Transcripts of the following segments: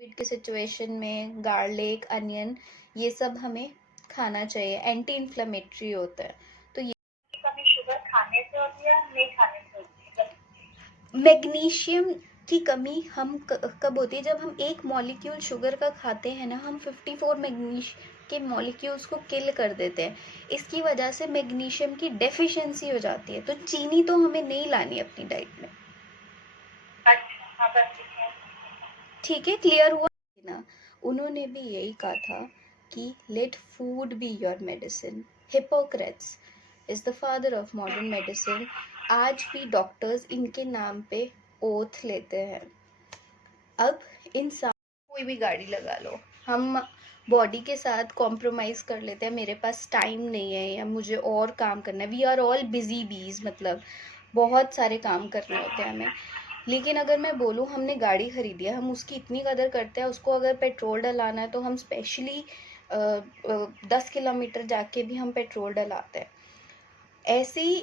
Covid की situation में garlic, onion ये सब हमें खाना चाहिए, एंटी इन्फ्लेमेटरी होता है। तो ये कमी शुगर खाने से होती है नहीं खाने से होती है? मैग्नीशियम की कमी हम कब होती है? जब हम एक मॉलिक्यूल शुगर का खाते हैं ना, हम 54 मैग्नीश के मॉलिक्यूल्स को किल कर देते हैं। इसकी वजह से मैग्नीशियम की डेफिशिएंसी हो जाती है। तो चीनी तो हमें नहीं लानी अपनी डाइट में। अच्छा, हाँ बस ठीक है। ठीक है, क्लियर हुआ ना? उन्होंने भी यही कहा था कि let food be your medicine. Hippocrates is the father of modern medicine. आज भी डॉक्टर्स इनके नाम पे ओथ लेते हैं। अब इंसान कोई भी गाड़ी लगा लो, हम बॉडी के साथ कॉम्प्रोमाइज़ कर लेते हैं, मेरे पास टाइम नहीं है या मुझे और काम करना है। वी आर ऑल बिजी बीज, मतलब बहुत सारे काम करने होते हैं हमें। लेकिन अगर मैं बोलूँ हमने गाड़ी खरीदी है, हम उसकी इतनी कदर करते हैं, उसको अगर पेट्रोल डलाना है तो हम स्पेशली 10 किलोमीटर जाके भी हम पेट्रोल डलाते हैं। ऐसे ही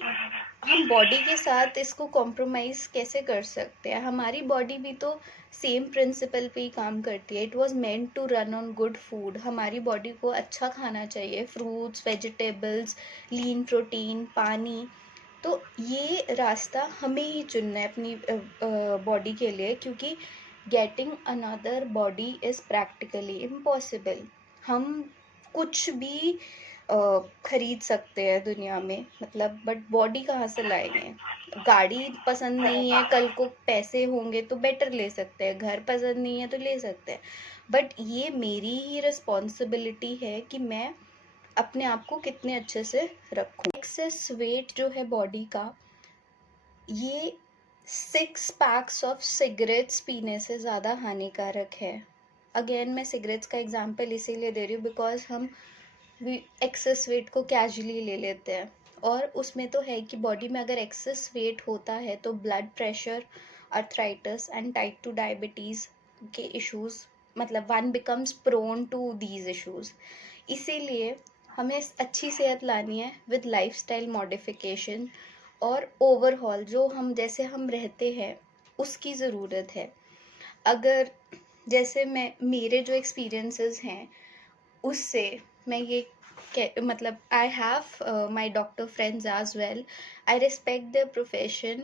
हम बॉडी के साथ इसको कॉम्प्रोमाइज़ कैसे कर सकते हैं? हमारी बॉडी भी तो सेम प्रिंसिपल पे ही काम करती है। It was meant to run on good food. हमारी बॉडी को अच्छा खाना चाहिए, फ्रूट्स, वेजिटेबल्स, लीन प्रोटीन, पानी। तो ये रास्ता हमें ही चुनना है अपनी बॉडी के लिए, क्योंकि getting another body is practically impossible. हम कुछ भी खरीद सकते हैं दुनिया में, मतलब बट बॉडी कहाँ से लाएंगे? गाड़ी पसंद नहीं है, कल को पैसे होंगे तो बेटर ले सकते हैं, घर पसंद नहीं है तो ले सकते हैं, बट ये मेरी ही रिस्पॉन्सिबिलिटी है कि मैं अपने आप को कितने अच्छे से रखूं। एक्सेस वेट जो है बॉडी का, ये 6 पैक्स ऑफ सिगरेट्स पीने से ज़्यादा हानिकारक है। अगेन मैं सिगरेट्स का एग्जाम्पल इसीलिए दे रही हूँ बिकॉज हम एक्सेस वेट को कैजुअली ले लेते हैं। और उसमें तो है कि बॉडी में अगर एक्सेस वेट होता है तो blood pressure, arthritis and type 2 diabetes के इश्यूज, मतलब one becomes prone to these issues. इसीलिए हमें अच्छी सेहत लानी है विद लाइफस्टाइल मॉडिफिकेशन और ओवरहॉल जो हम जैसे हम रहते हैं उसकी ज़रूरत है। अगर जैसे मेरे जो एक्सपीरियंसेस हैं उससे मैं ये मतलब I have my doctor friends as well. I respect their profession.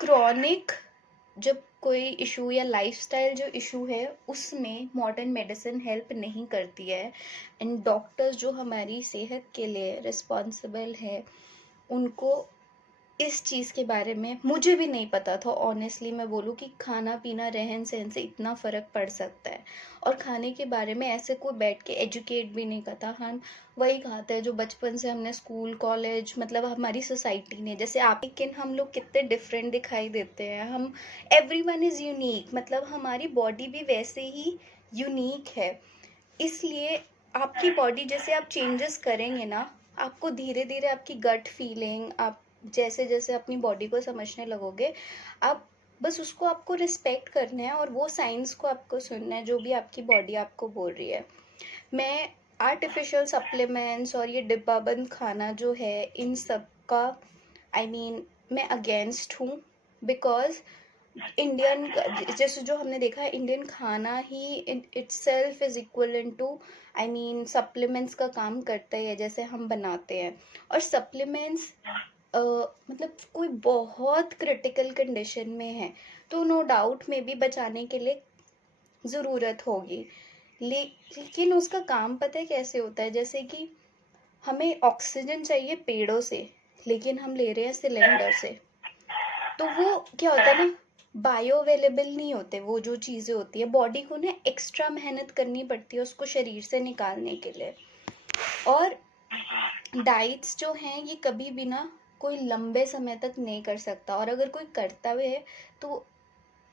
Chronic जब कोई इशू या लाइफस्टाइल जो इशू है उसमें मॉडर्न मेडिसिन हेल्प नहीं करती है। एंड डॉक्टर्स जो हमारी सेहत के लिए रिस्पॉन्सिबल है, उनको इस चीज़ के बारे में मुझे भी नहीं पता था। ऑनेस्टली मैं बोलूँ कि खाना पीना रहन सहन से इतना फ़र्क पड़ सकता है, और खाने के बारे में ऐसे कोई बैठ के एजुकेट भी नहीं करता। हम वही खाते हैं जो बचपन से हमने स्कूल कॉलेज, मतलब हमारी सोसाइटी ने, जैसे आप, लेकिन हम लोग कितने डिफरेंट दिखाई देते हैं। हम एवरीवन इज़ यूनिक, मतलब हमारी बॉडी भी वैसे ही यूनिक है। इसलिए आपकी बॉडी जैसे आप चेंजेस करेंगे ना, आपको धीरे धीरे आपकी गट फीलिंग, आप जैसे जैसे अपनी बॉडी को समझने लगोगे, आप बस उसको आपको रिस्पेक्ट करना है और वो साइंस को आपको सुनना है जो भी आपकी बॉडी आपको बोल रही है। मैं आर्टिफिशियल सप्लीमेंट्स और ये डिब्बाबंद खाना जो है इन सब का, आई मीन मैं अगेंस्ट हूँ। बिकॉज इंडियन, जैसे जो हमने देखा है, इंडियन खाना ही itself is equal to, I mean supplements का काम करता है जैसे हम बनाते हैं। और सप्लीमेंट्स मतलब कोई बहुत क्रिटिकल कंडीशन में है तो नो डाउट में भी बचाने के लिए ज़रूरत होगी। लेकिन उसका काम पता है कैसे होता है? जैसे कि हमें ऑक्सीजन चाहिए पेड़ों से, लेकिन हम ले रहे हैं सिलेंडर से। तो वो क्या होता है ना, बायो अवेलेबल नहीं होते वो जो चीज़ें होती है। बॉडी को ना एक्स्ट्रा मेहनत करनी पड़ती है उसको शरीर से निकालने के लिए। और डाइट्स जो हैं ये कभी भी ना कोई लंबे समय तक नहीं कर सकता, और अगर कोई करता भी है तो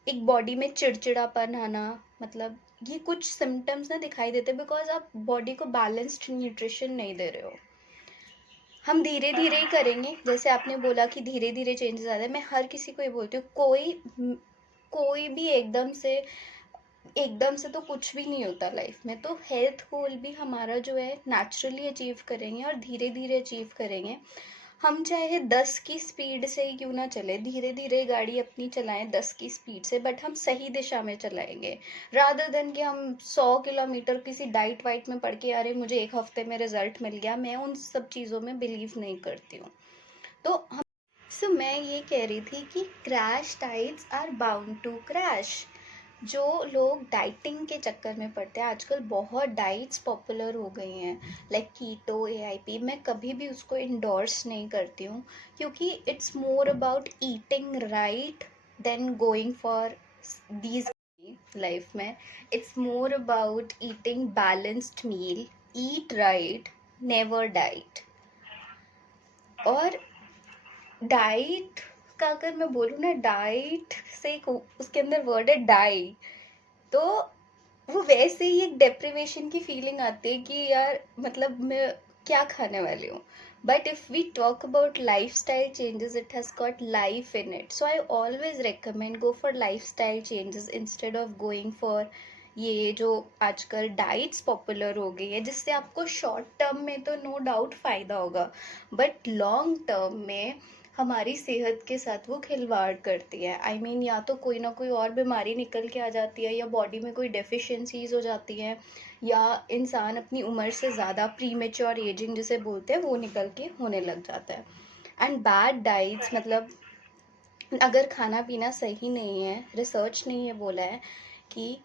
एक बॉडी में चिड़चिड़ापन आना, मतलब ये कुछ सिम्टम्स ना दिखाई देते बिकॉज आप बॉडी को बैलेंस्ड न्यूट्रिशन नहीं दे रहे हो। हम धीरे धीरे ही करेंगे, जैसे आपने बोला कि धीरे धीरे चेंजेस आते हैं। मैं हर किसी को ये बोलती हूँ, कोई भी एकदम से तो कुछ भी नहीं होता लाइफ में। तो हेल्थ गोल भी हमारा जो है नेचुरली अचीव करेंगे और धीरे धीरे अचीव करेंगे। हम चाहे 10 की स्पीड से ही क्यों ना चले, धीरे धीरे गाड़ी अपनी चलाएं 10 की स्पीड से, बट हम सही दिशा में चलाएंगे, रादर देन कि हम 100 किलोमीटर किसी डाइट वाइट में पढ़ के अरे मुझे 1 हफ्ते में रिजल्ट मिल गया। मैं उन सब चीज़ों में बिलीव नहीं करती हूँ। तो हम सो मैं ये कह रही थी कि crash diets are bound to crash. जो लोग डाइटिंग के चक्कर में पड़ते हैं, आजकल बहुत डाइट्स पॉपुलर हो गई हैं, लाइक कीटो, एआईपी, मैं कभी भी उसको इंडोर्स नहीं करती हूँ, क्योंकि it's more about eating right than going for these life में। It's more about eating balanced meal, eat right, never diet. और डाइट का अगर मैं बोलूँ ना, डाइट से उसके अंदर वर्ड है डाई, तो वो वैसे ही एक डेप्रिवेशन की फीलिंग आती है कि यार मतलब मैं क्या खाने वाली हूँ। But if we talk about lifestyle changes, it has got life in it, so I always recommend go for lifestyle changes instead of going for ये जो आजकल डाइट्स पॉपुलर हो गई है, जिससे आपको शॉर्ट टर्म में तो नो डाउट फ़ायदा होगा, बट लॉन्ग टर्म में हमारी सेहत के साथ वो खिलवाड़ करती है। आई मीन या तो कोई ना कोई और बीमारी निकल के आ जाती है, या बॉडी में कोई डेफिशिएंसीज हो जाती हैं, या इंसान अपनी उम्र से ज़्यादा प्रीमेच्योर एजिंग जिसे बोलते हैं वो निकल के होने लग जाता है। एंड बैड डाइट्स मतलब अगर खाना पीना सही नहीं है, रिसर्च ने ये बोला है कि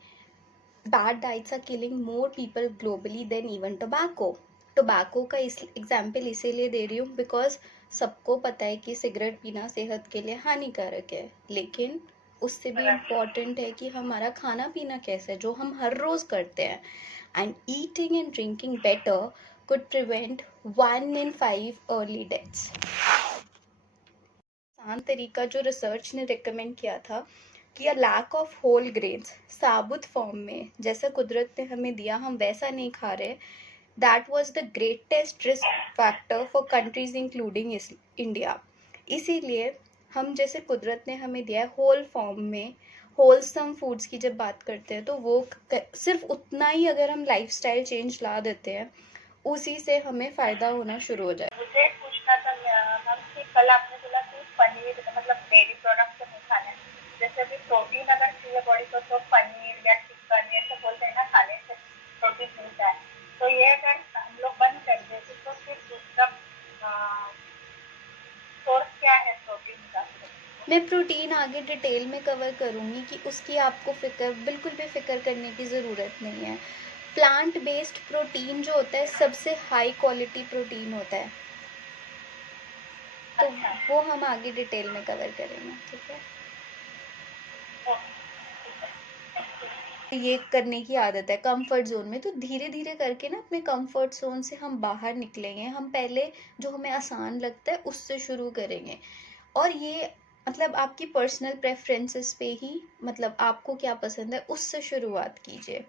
bad diets are killing more people globally than even tobacco. Tobacco का इस एग्जाम्पल इसीलिए दे रही हूँ बिकॉज सबको पता है कि सिगरेट पीना सेहत के लिए हानिकारक है, लेकिन उससे भी इम्पॉर्टेंट है कि हमारा खाना पीना कैसा है, जो हम हर रोज़ करते हैं। And eating and drinking better could prevent 1 in 5 early deaths। आसान तरीका जो रिसर्च ने रिकमेंड किया था कि a lack of whole grains साबुत फॉर्म में, जैसा कुदरत ने हमें दिया हम वैसा नहीं खा रहे, that was the greatest risk factor for countries including India. इसीलिए हम जैसे कुदरत ने हमें दिया है होल फॉर्म में, होलसम फूड्स की जब बात करते हैं तो वो सिर्फ उतना ही अगर हम लाइफस्टाइल चेंज ला देते हैं, उसी से हमें फ़ायदा होना शुरू हो जाए। मुझे पूछना था मैम कि कल आपने बोला कि पनीर मतलब डेयरी प्रोडक्ट तो नहीं खाने, जैसे भी प्रोटीन अगर चाहिए बॉडी को तो पनीर या चिकन ये सब बोलते हैं ना, खाने से प्रोटीन मिलता है, तो ये अगर हम लोग बंद कर देते तो फिर दूसरा सोर्स क्या है प्रोटीन का? मैं प्रोटीन आगे डिटेल में कवर करूँगी कि उसकी आपको बिल्कुल भी फ़िक्र करने की ज़रूरत नहीं है। प्लांट बेस्ड प्रोटीन जो होता है सबसे हाई क्वालिटी प्रोटीन होता है, तो अच्छा, वो हम आगे डिटेल में कवर करेंगे, ठीक है। ये करने की आदत है कंफर्ट जोन में, तो धीरे धीरे करके ना अपने कंफर्ट जोन से हम बाहर निकलेंगे। हम पहले जो हमें आसान लगता है उससे शुरू करेंगे, और ये मतलब आपकी पर्सनल प्रेफरेंसेस पे ही, मतलब आपको क्या पसंद है उससे शुरुआत कीजिए।